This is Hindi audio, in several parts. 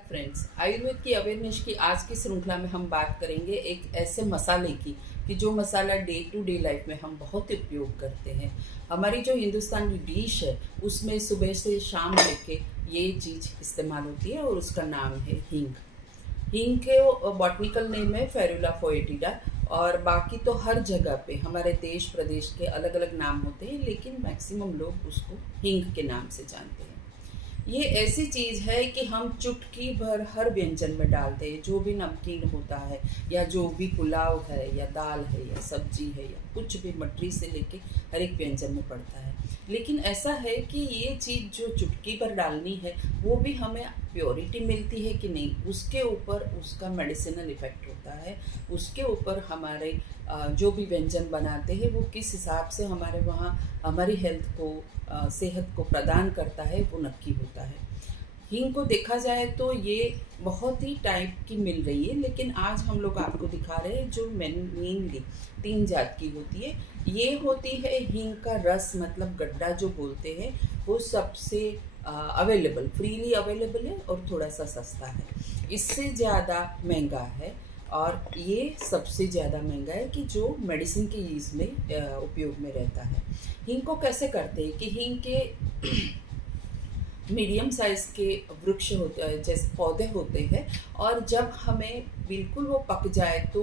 फ्रेंड्स, आयुर्वेद की अवेयरनेस की आज की श्रृंखला में हम बात करेंगे एक ऐसे मसाले की कि जो मसाला डे टू डे लाइफ में हम बहुत उपयोग करते हैं। हमारी जो हिंदुस्तानी डिश है उसमें सुबह से शाम लेके ये चीज़ इस्तेमाल होती है और उसका नाम है हींग। हींग के बॉटनिकल नेम है फेरुला फोएटिडा और बाकी तो हर जगह पे हमारे देश प्रदेश के अलग अलग नाम होते हैं, लेकिन मैक्सिमम लोग उसको हींग के नाम से जानते हैं। ये ऐसी चीज़ है कि हम चुटकी भर हर व्यंजन में डालते हैं। जो भी नमकीन होता है या जो भी पुलाव है या दाल है या सब्जी है या कुछ भी मटरी से लेके हर एक व्यंजन में पड़ता है। लेकिन ऐसा है कि ये चीज़ जो चुटकी पर डालनी है वो भी हमें प्योरिटी मिलती है कि नहीं, उसके ऊपर उसका मेडिसिनल इफेक्ट होता है। उसके ऊपर हमारे जो भी व्यंजन बनाते हैं वो किस हिसाब से हमारे वहाँ हमारी हेल्थ को सेहत को प्रदान करता है वो नक्की होता है। हींग को देखा जाए तो ये बहुत ही टाइप की मिल रही है, लेकिन आज हम लोग आपको दिखा रहे हैं जो मेनली 3 जात की होती है। ये होती है हींग का रस, मतलब गड्ढा जो बोलते हैं, वो सबसे अवेलेबल, फ्रीली अवेलेबल है और थोड़ा सा सस्ता है। इससे ज़्यादा महंगा है और ये सबसे ज़्यादा महंगा है कि जो मेडिसिन के यूज में उपयोग में रहता है। हींग को कैसे करते हैं कि हींग के मीडियम साइज के वृक्ष होते हैं, जैसे पौधे होते हैं, और जब हमें बिल्कुल वो पक जाए तो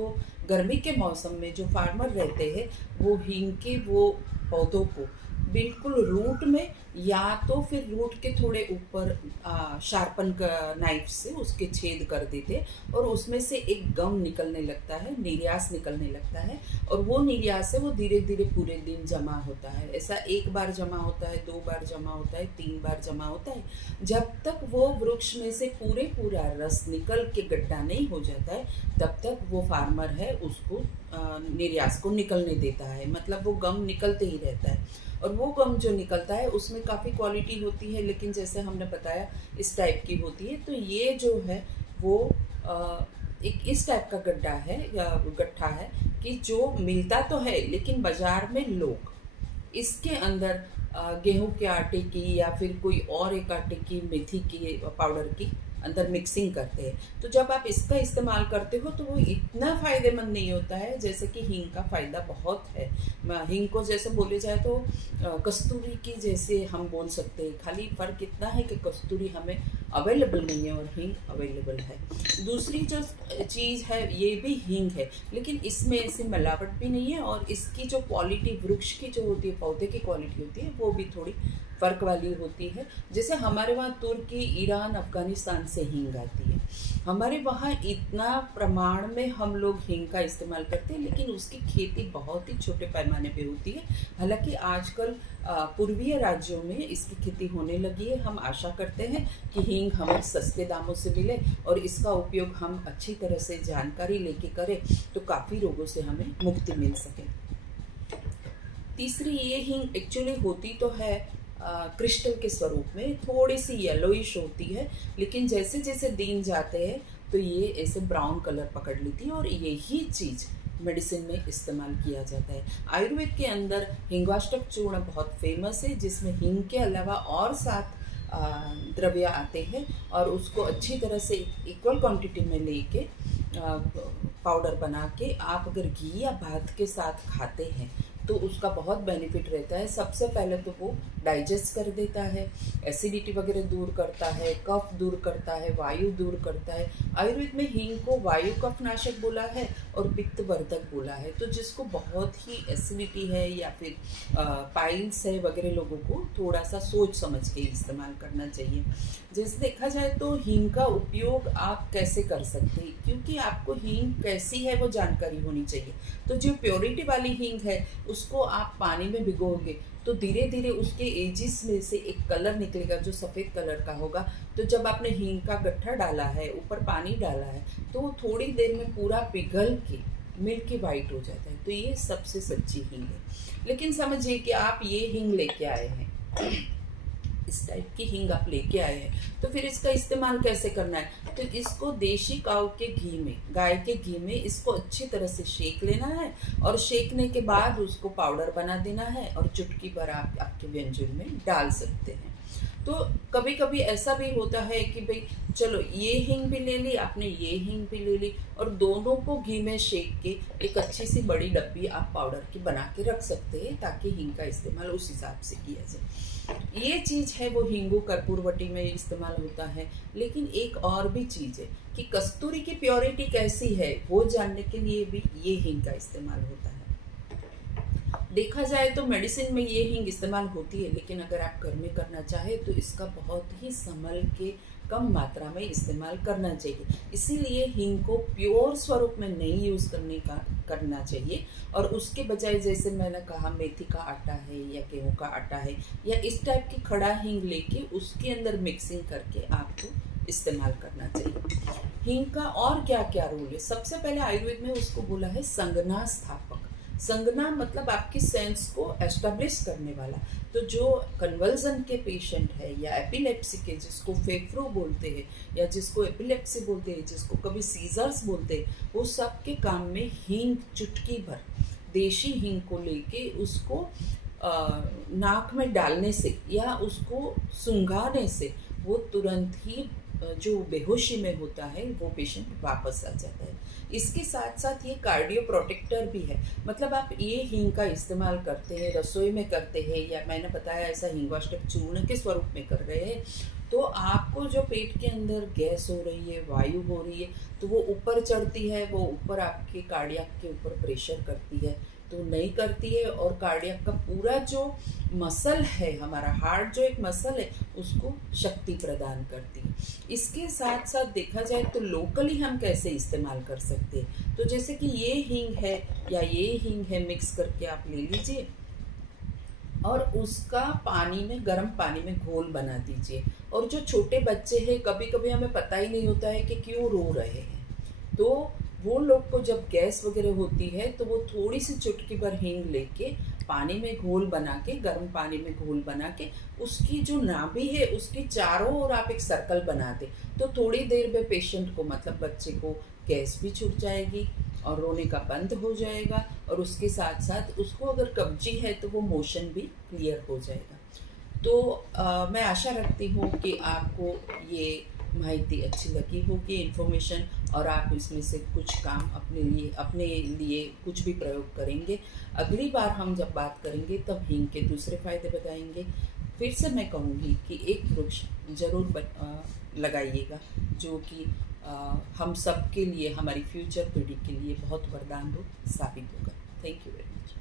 गर्मी के मौसम में जो फार्मर रहते हैं वो हींग के वो पौधों को बिल्कुल रूट में या तो फिर रूट के थोड़े ऊपर शार्पन का नाइफ से उसके छेद कर देते और उसमें से एक गम निकलने लगता है, निर्यास निकलने लगता है, और वो निर्यास से वो धीरे धीरे पूरे दिन जमा होता है। ऐसा 1 बार जमा होता है, 2 बार जमा होता है, 3 बार जमा होता है। जब तक वो वृक्ष में से पूरा रस निकल के गड्ढा नहीं हो जाता है तब तक वो फार्मर है उसको निर्यास को निकलने देता है, मतलब वो गम निकलते ही रहता है। और वो गम जो निकलता है उसमें काफ़ी क्वालिटी होती है, लेकिन जैसे हमने बताया इस टाइप की होती है। तो ये जो है वो एक इस टाइप का गड्ढा है या गट्ठा है कि जो मिलता तो है लेकिन बाजार में लोग इसके अंदर गेहूं के आटे की या फिर कोई और एक आटे की मेथी की पाउडर की अंदर मिक्सिंग करते हैं। तो जब आप इसका इस्तेमाल करते हो तो वो इतना फ़ायदेमंद नहीं होता है जैसे कि हींग का फ़ायदा बहुत है। हींग को जैसे बोले जाए तो कस्तूरी की जैसे हम बोल सकते हैं, खाली फ़र्क इतना है कि कस्तूरी हमें अवेलेबल नहीं है और हींग अवेलेबल है। दूसरी जो चीज़ है ये भी हींग है, लेकिन इसमें ऐसी मिलावट भी नहीं है और इसकी जो क्वालिटी वृक्ष की जो होती है, पौधे की क्वालिटी होती है, वो भी थोड़ी फ़र्क वाली होती है। जैसे हमारे वहाँ तुर्की, ईरान, अफ़गानिस्तान से हींग आती है। हमारे वहाँ इतना प्रमाण में हम लोग हींग का इस्तेमाल करते हैं, लेकिन उसकी खेती बहुत ही छोटे पैमाने पे होती है। हालांकि आजकल पूर्वीय राज्यों में इसकी खेती होने लगी है। हम आशा करते हैं कि हींग हमें सस्ते दामों से मिले और इसका उपयोग हम अच्छी तरह से जानकारी लेके करें तो काफ़ी रोगों से हमें मुक्ति मिल सके। तीसरी, ये हींग एक्चुअली होती तो है क्रिस्टल के स्वरूप में, थोड़ी सी येलोइश होती है, लेकिन जैसे जैसे दिन जाते हैं तो ये ऐसे ब्राउन कलर पकड़ लेती है और यही चीज़ मेडिसिन में इस्तेमाल किया जाता है। आयुर्वेद के अंदर हिंगवाष्टक चूर्ण बहुत फेमस है, जिसमें हींग के अलावा और 7 द्रव्य आते हैं और उसको अच्छी तरह से इक्वल क्वांटिटी में लेके पाउडर बना के आप अगर घी या भात के साथ खाते हैं तो उसका बहुत बेनिफिट रहता है। सबसे पहले तो वो डाइजेस्ट कर देता है, एसिडिटी वगैरह दूर करता है, कफ दूर करता है, वायु दूर करता है। आयुर्वेद में हींग को वायु कफनाशक बोला है और पित्तवर्धक बोला है। तो जिसको बहुत ही एसिडिटी है या फिर पाइल्स है वगैरह, लोगों को थोड़ा सा सोच समझ के इस्तेमाल करना चाहिए। जैसे देखा जाए तो हींग का उपयोग आप कैसे कर सकते हैं, क्योंकि आपको हींग कैसी है वो जानकारी होनी चाहिए। तो जो प्योरिटी वाली हींग है उसको आप पानी में भिगोगे तो धीरे धीरे उसके एजिस में से एक कलर निकलेगा जो सफ़ेद कलर का होगा। तो जब आपने हींग का गट्ठा डाला है, ऊपर पानी डाला है, तो वो थोड़ी देर में पूरा पिघल के मिल्की वाइट हो जाता है। तो ये सबसे सच्ची हींग है। लेकिन समझिए कि आप ये हींग लेके आए हैं, इस टाइप की हींग आप लेके आए हैं, तो फिर इसका इस्तेमाल कैसे करना है। तो इसको देशी काऊ के घी में, गाय के घी में इसको अच्छी तरह से सेक लेना है और सेकने के बाद उसको पाउडर बना देना है और चुटकी पर आप आपके व्यंजन में डाल सकते हैं। तो कभी कभी ऐसा भी होता है कि भाई चलो ये हींग भी ले ली आपने, ये हींग भी ले ली, और दोनों को घी में सेक के एक अच्छी सी बड़ी डब्बी आप पाउडर की बना के रख सकते हैं, ताकि हींग का इस्तेमाल उस हिसाब से किया जाए। ये चीज़ है वो हींगू कर्पूरवटी में इस्तेमाल होता है। लेकिन एक और भी चीज़ है कि कस्तूरी की प्योरिटी कैसी है वो जानने के लिए भी ये हींग का इस्तेमाल होता है। देखा जाए तो मेडिसिन में ये हींग इस्तेमाल होती है, लेकिन अगर आप घर में करना चाहे तो इसका बहुत ही संभल के कम मात्रा में इस्तेमाल करना चाहिए। इसीलिए हींग को प्योर स्वरूप में नहीं यूज़ करना चाहिए, और उसके बजाय जैसे मैंने कहा मेथी का आटा है या गेहूं का आटा है या इस टाइप की खड़ा हींग लेके उसके अंदर मिक्सिंग करके आपको इस्तेमाल करना चाहिए। हींग का और क्या क्या रोल है? सबसे पहले आयुर्वेद में उसको बोला है संगना स्थापक। संगना मतलब आपकी सेंस को एस्टेब्लिश करने वाला। तो जो कन्वर्जन के पेशेंट है या एपिलेप्सी के, जिसको फेफ्रो बोलते हैं या जिसको एपिलेप्सी बोलते हैं, जिसको कभी सीजर्स बोलते हैं, वो सब के काम में हींग चुटकी भर देशी हींग को लेके उसको नाक में डालने से या उसको सूंघाने से वो तुरंत ही जो बेहोशी में होता है वो पेशेंट वापस आ जाता है। इसके साथ साथ ये कार्डियो प्रोटेक्टर भी है। मतलब आप ये हींग का इस्तेमाल करते हैं, रसोई में करते हैं, या मैंने बताया ऐसा हिंगवाष्टक चूर्ण के स्वरूप में कर रहे हैं, तो आपको जो पेट के अंदर गैस हो रही है, वायु हो रही है, तो वो ऊपर चढ़ती है, वो ऊपर आपके कार्डियक के ऊपर प्रेशर करती है, तो नहीं करती है। और कार्डियक का पूरा जो मसल है, हमारा हार्ट जो एक मसल है, उसको शक्ति प्रदान करती है। इसके साथ साथ देखा जाए तो लोकली हम कैसे इस्तेमाल कर सकते हैं, तो जैसे कि ये हींग है या ये हींग है, मिक्स करके आप ले लीजिए और उसका पानी में, गर्म पानी में घोल बना दीजिए। और जो छोटे बच्चे हैं, कभी कभी हमें पता ही नहीं होता है कि क्यों रो रहे हैं, तो वो लोग को जब गैस वगैरह होती है तो वो थोड़ी सी चुटकी भर हींग लेके पानी में घोल बना के, गर्म पानी में घोल बना के, उसकी जो नाभि है उसकी चारों ओर आप एक सर्कल बना दे, तो थोड़ी देर में पेशेंट को, मतलब बच्चे को, गैस भी छूट जाएगी और रोने का बंद हो जाएगा, और उसके साथ साथ उसको अगर कब्जी है तो वो मोशन भी क्लियर हो जाएगा। तो मैं आशा रखती हूँ कि आपको ये माहिती अच्छी लगी होगी, इन्फॉर्मेशन, और आप इसमें से कुछ काम अपने लिए कुछ भी प्रयोग करेंगे। अगली बार हम जब बात करेंगे तब हींग के दूसरे फायदे बताएंगे। फिर से मैं कहूँगी कि एक वृक्ष जरूर लगाइएगा, जो कि हम सब के लिए, हमारी फ्यूचर पीढ़ी के लिए बहुत वरदान रूप साबित होगा। Thank you very much.